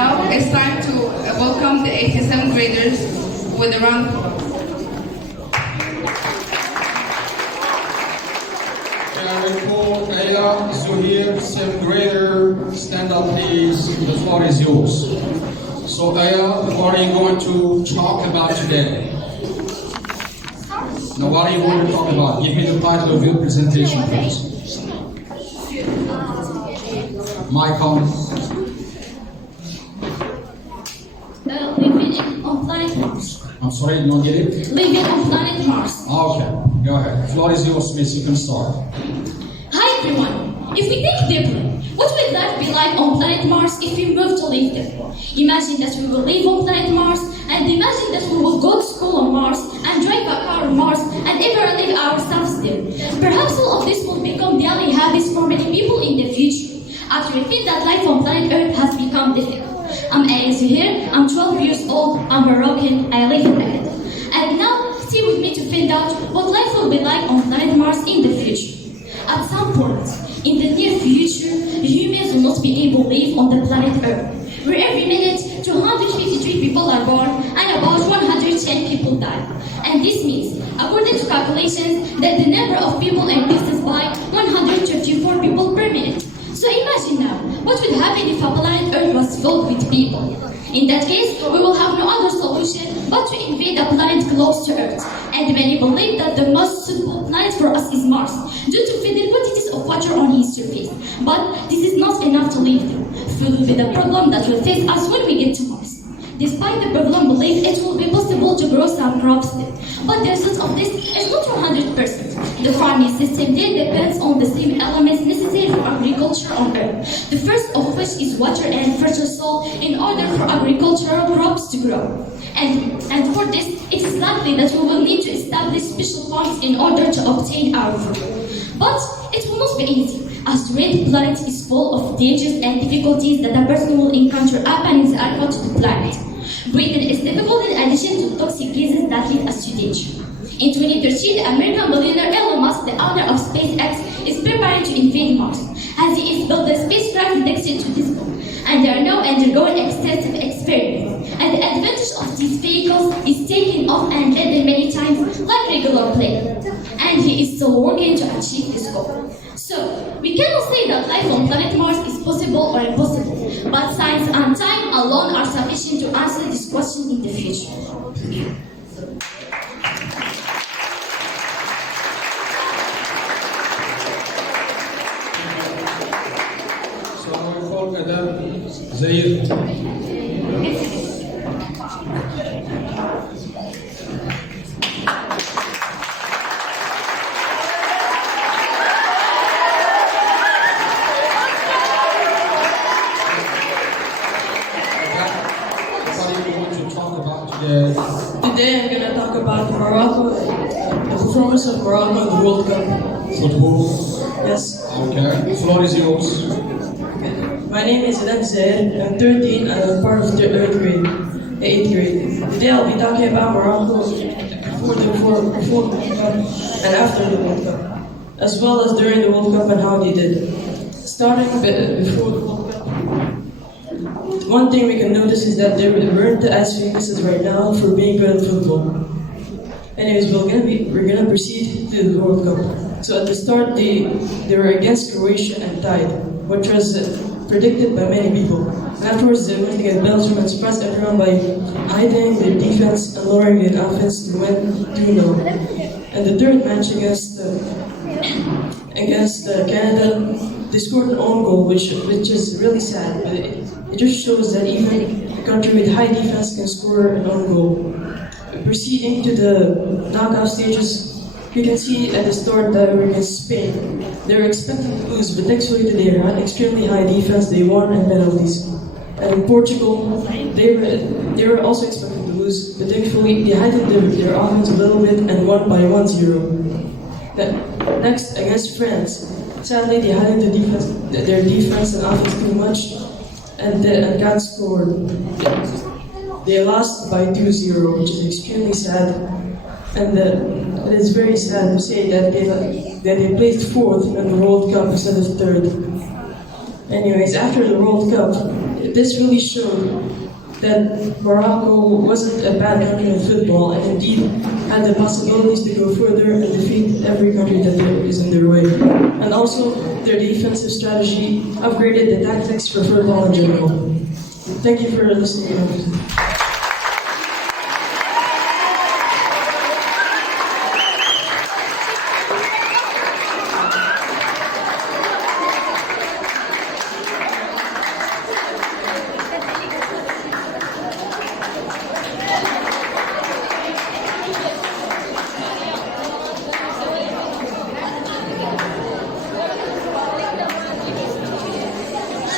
now it's time to welcome the 87 graders with a round of applause. I call Aya, Zuhir, 7th grader. Stand up, please. The floor is yours. So, Aya, what are you going to talk about today? Now, what are you going to talk about? Give me the title of your presentation, please. Mic on. Living on planet Mars. I'm sorry, you don't get it? Living on planet Mars. Okay, go ahead. The floor is yours, miss. You can start. Hi everyone. If we think deeply, what would life be like on planet Mars if we move to live there? Imagine that we will live on planet Mars, and imagine that we will go to school on Mars, and drive a car on Mars, and ever live ourselves there. Perhaps all of this will become daily habits for many people in the future. After we think that life on planet Earth has become difficult. I'm Aya Zuhir, I'm 12 years old, I'm Moroccan, I live in Baghdad. And now, stay with me to find out what life will be like on planet Mars in the future. At some point, in the near future, humans will not be able to live on the planet Earth, where every minute 253 people are born and about 110 people die. And this means, according to calculations, that the number of people increases by 134 people per minute. So imagine now, what would happen if a planet Earth was filled with people? In that case, we will have no other solution but to invade a planet close to Earth. And many believe that the most suitable planet for us is Mars, due to the quantities of water on his surface. But this is not enough to live there, filled with the problem that will face us when we get to Mars. Despite the problem belief, it will be possible to grow some crops there. But the result of this is not 100%. The farming system there depends on the same elements necessary for agriculture on Earth. The first of which is water and fertile soil in order for agricultural crops to grow. And for this, it is likely that we will need to establish special farms in order to obtain our food. But it will not be easy, as the red planet is full of dangers and difficulties that a person will encounter upon his arrival to the planet. Breathing is difficult in addition to toxic gases that lead us to danger. In 2013, the American billionaire Elon Musk, the owner of SpaceX, is preparing to invade Mars, as he is building a spacecraft next to this goal, and they are now undergoing extensive experiments. And the advantage of these vehicles is taking off and landing many times like regular plane. And he is still working to achieve this goal. So, we cannot say that life on planet Mars is possible or impossible, but science and time alone are sufficient to answer this question in the future. Thank you. So, I call Madam Zaid. Today I'm going to talk about Morocco, the performance of Morocco in the World Cup. Football. Yes. Okay. The floor is yours. My name is Adam Zaid. I'm 13 and I'm part of the 8th grade. Today I'll be talking about Morocco before the World Cup and after the World Cup, as well as during the World Cup and how they did. Starting before the World Cup, one thing we can notice is that they weren't as famous as right now for being good at football. Anyways, we're gonna proceed to the World Cup. So at the start, they were against Croatia and tied, which was predicted by many people. And afterwards, they went against Belgium and surprised everyone by hiding their defense and lowering their offense to win 2-0. And the third match against Canada, they scored an own goal, which is really sad. But it just shows that even a country with high defense can score an own goal. Proceeding to the knockout stages, you can see at the start that we're against Spain. They were expecting to lose, but thankfully they had extremely high defense. They won in penalties. And in Portugal, they were also expecting to lose, but thankfully they heightened their offense a little bit and won by 1-0. Next, against France. Sadly, they heightened their defense and offense too much, and got scored. They lost by 2-0, which is extremely sad. And it is very sad to say that they placed fourth in the World Cup instead of third. Anyways, after the World Cup, this really showed that Morocco wasn't a bad country in football and indeed had the possibilities to go further and defeat every country that is in their way. And also, their defensive strategy upgraded the tactics for football in general. Thank you for listening.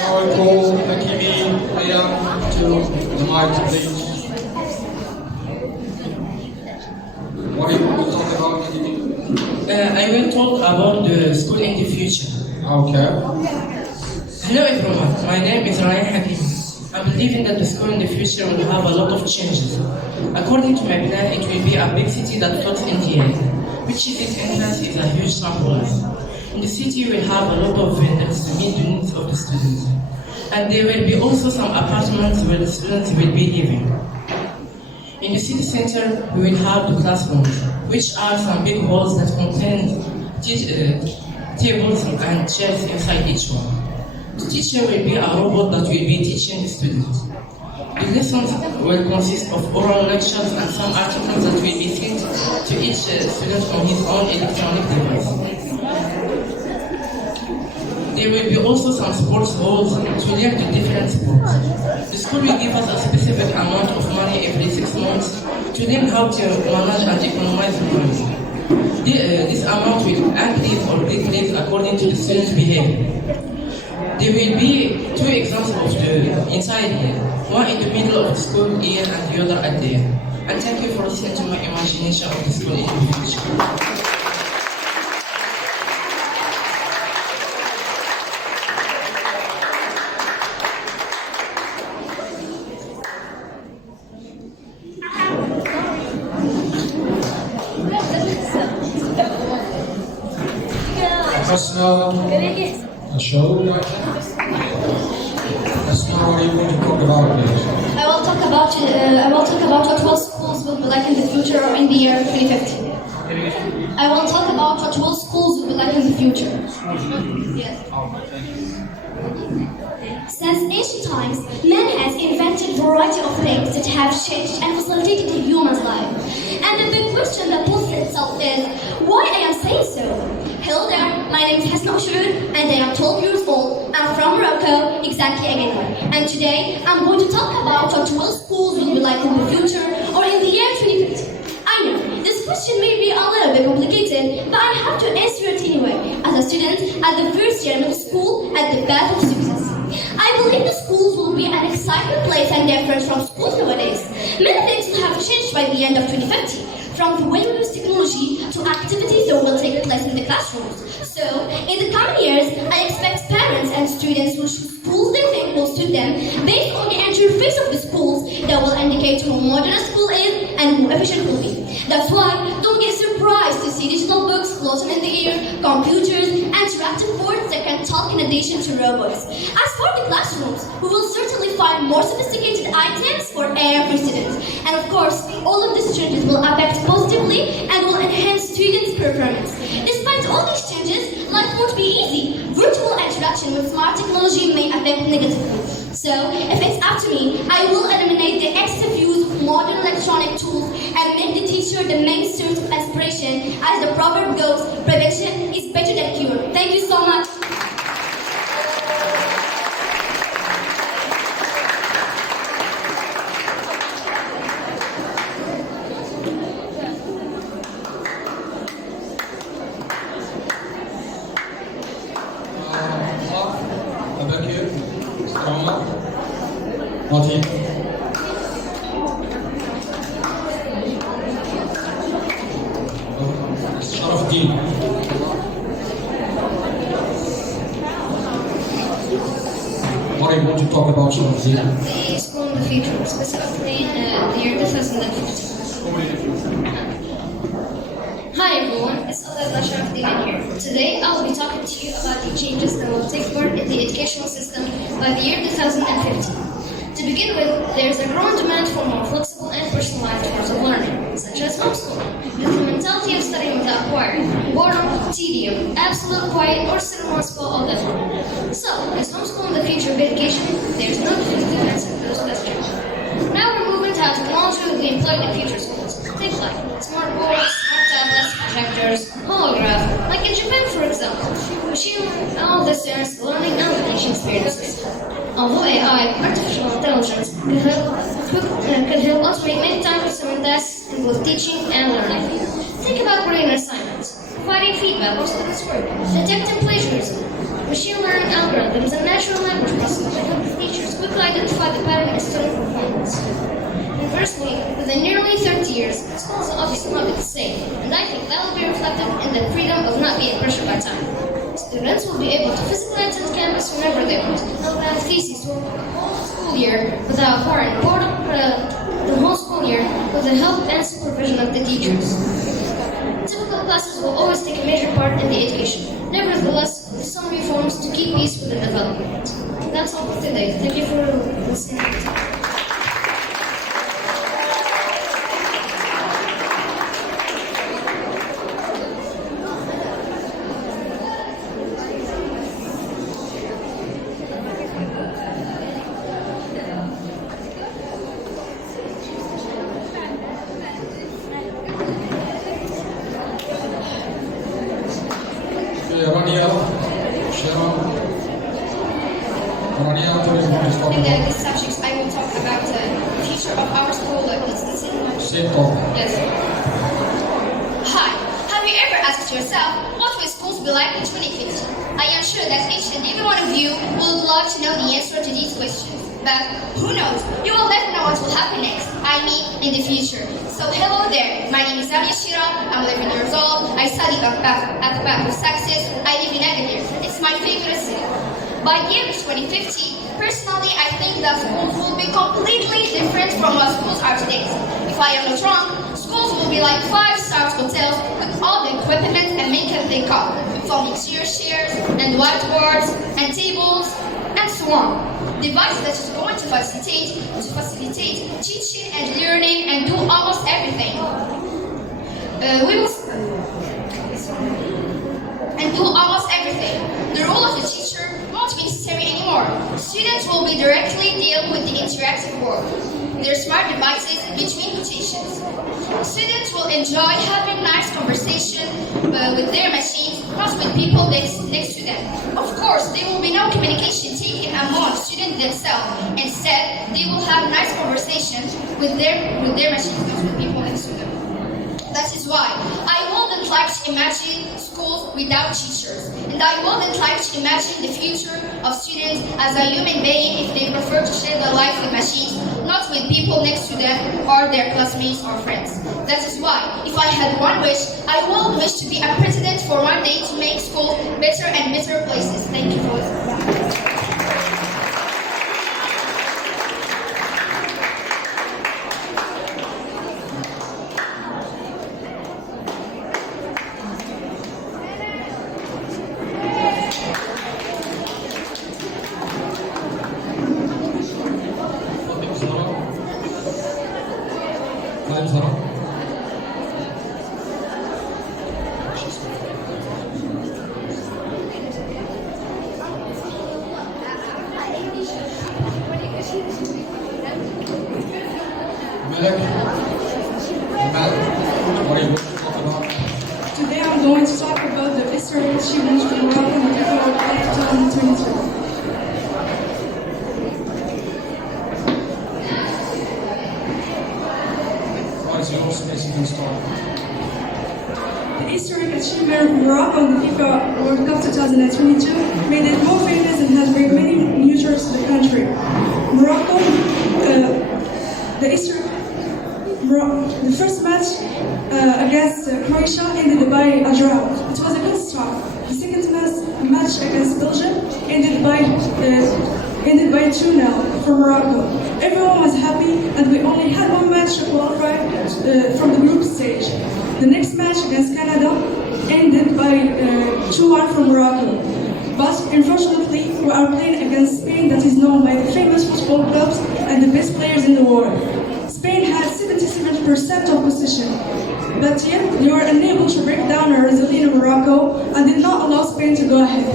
Now I call Hakimi Ayam to the mic, please. What do you want to talk about, Hakimi? I will talk about the school in the future. Okay. Hello everyone, my name is Ryan Hakim. I believe that the school in the future will have a lot of changes. According to my plan, it will be a big city that floats in the air, which its entrance is a huge trampoline. In the city, we will have a lot of vendors to meet the needs of the students. And there will be also some apartments where the students will be living. In the city center, we will have the classrooms, which are some big halls that contain tables and chairs inside each one. The teacher will be a robot that will be teaching the students. The lessons will consist of oral lectures and some articles that will be sent to each student on his own electronic device. There will be also some sports halls to learn the different sports. The school will give us a specific amount of money every 6 months to learn how to manage and economize money. This amount will increase or decrease according to the student's behavior. There will be 2 exams of the inside year, one in the middle of the school year and the other at the end. And thank you for listening to my imagination of the school in the future. Hasna, a show. Hasna, what are you going to talk about, please? I will talk about what schools will be like in the future or in the year 2050. I will talk about what schools will be like in the future. Yes. Since ancient times, man has invented a variety of things that have changed and facilitated the human's life. And the big question that poses itself is, why I am saying so? Hello there, my name is Hasna Oshur, and I am 12 years old. I'm from Morocco, exactly again. And today, I'm going to talk about what schools will be like in the future or in the year 2050. I know, this question may be a little bit complicated, but I have to answer it anyway, as a student at the first year of school at the path of success. I believe the schools will be an exciting place and different from schools nowadays. Many things will have changed by the end of 2050, from the way we use technology to activities that will take place in the classrooms. So, in the coming years, I expect parents and students will choose schools they think will suit them based on the interface of the schools that will indicate how modern a school is and how efficient it will be. That's why don't get surprised to see digital books floating in the air, computers, interactive boards that can talk in addition to robots. As for the classrooms, we will certainly find more sophisticated items for every student. And of course, all of these changes will affect positively and will enhance students' performance. Despite all these changes, life won't be easy. Virtual interaction with smart technology may affect negatively. So, if it's up to me, I will eliminate the excessive use of modern electronic tools and make the teacher the main source of inspiration. As the proverb goes, prevention is better than cure. Thank you so much. Abakir, Rama, Martin. Sharafuddin. What are you going to talk about, Sharafuddin? The school in the future, specifically the year 2050. Hi everyone, it's Abdullah Sharafuddin here. Today I will be talking to you about the changes that will take part in the educational system by the year 2050. To begin with, there is a growing demand for more flexible and personalized forms of learning, such as homeschooling, with the mentality of studying without acquiring boredom, tedium, absolute quiet, or sitting on spot all day long. So, is homeschooling the future of education? There is no definitive answer to those questions. Now we're moving to how technology will be employed in future schools. Things like smart boards, smart tablets, projectors, holograph, like in Japan, for example. Machine learning, and all this is learning and teaching experiences. Although AI, artificial intelligence, can help us make many time-consuming tasks in both teaching and learning. Think about grading assignments, providing feedback on students' work, detecting plagiarism. Machine learning algorithms and natural language processing can help teachers quickly identify the pattern in student performance. Conversely, within nearly 30 years, schools will obviously not be the same, and I think that will be reflected in the freedom of not being pressured by time. Students will be able to physically attend campus whenever they want, and have theses for the whole school year without acquiring boredom, the whole school year with the help and supervision of the teachers. Typical classes will always take a major part in the education. Nevertheless, with some reforms to keep pace with the development. That's all for today. Thank you for listening. Rania, Sharon. Rania, tell us what is In talking about. this subject, I will talk about the future of our school. Same topic. Yes. Hi. Have you ever asked yourself what will schools be like in 2050? I am sure that each and every one of you would love to know the answer to these questions. But who knows? You will never know what will happen next. I mean, in the future. So hello there. My name is Amia Shira. I'm 11 years old. I study at the back of Texas. I live in Agadir. It's my favorite city. By year 2050, personally, I think that schools will be completely different from what schools are today. If I am not wrong, schools will be like 5-star hotels with all the equipment and makeup they call, folding chairs and whiteboards and tables and so on. Devices that is going to facilitate teaching and learning and do almost everything. Do almost everything. The role of the teacher won't be necessary anymore. Students will be directly deal with the interactive world. Their smart devices between quotations. Students will enjoy having nice conversation with their machines, not with people next to them. Of course, there will be no communication taken among students themselves. Instead, they will have nice conversation with their machines, not with people next to them. That is why I wouldn't like to imagine schools without teachers, and I wouldn't like to imagine the future of students as a human being if they prefer to share their life with machines, not with people next to them or their classmates or friends. That is why, if I had one wish, I would wish to be a president for one day to make schools better and better places. Thank you for listening. Today I'm going to talk about the historic achievements of Morocco in the year of 2022. What is your specific story? The historic achievement of Morocco in the FIFA World Cup 2022 made it more famous and has brought many new tourists to the country. Morocco, the first match against Croatia ended by a draw. It was a good start. The second match against Belgium ended by 2-0 for Morocco. Everyone was happy, and we only had one match to qualify from the group stage. The next match against Canada ended by 2-1 for Morocco. But unfortunately, we are playing against Spain that is known by the famous football clubs and the best players in the world. Spain had 77% of possession, but yet they were unable to break down our resilient Morocco and did not allow Spain to go ahead.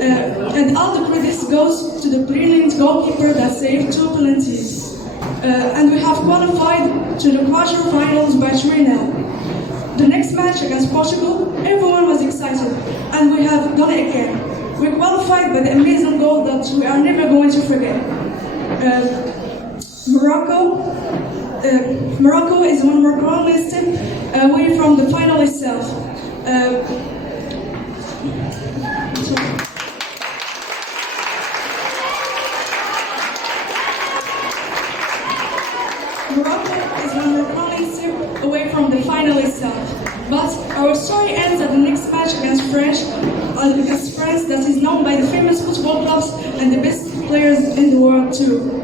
And all the credit goes to the brilliant goalkeeper that saved 2 penalties. And we have qualified to the quarterfinals by 3-0. The next match against Portugal, everyone was excited, and we have done it again. We qualified by the amazing goal that we are never going to forget. Morocco is one more only step away from the final itself. Morocco is one more crawling step away from the final itself. But our story ends at the next match against France that is known by the famous football clubs and the best players in the world too.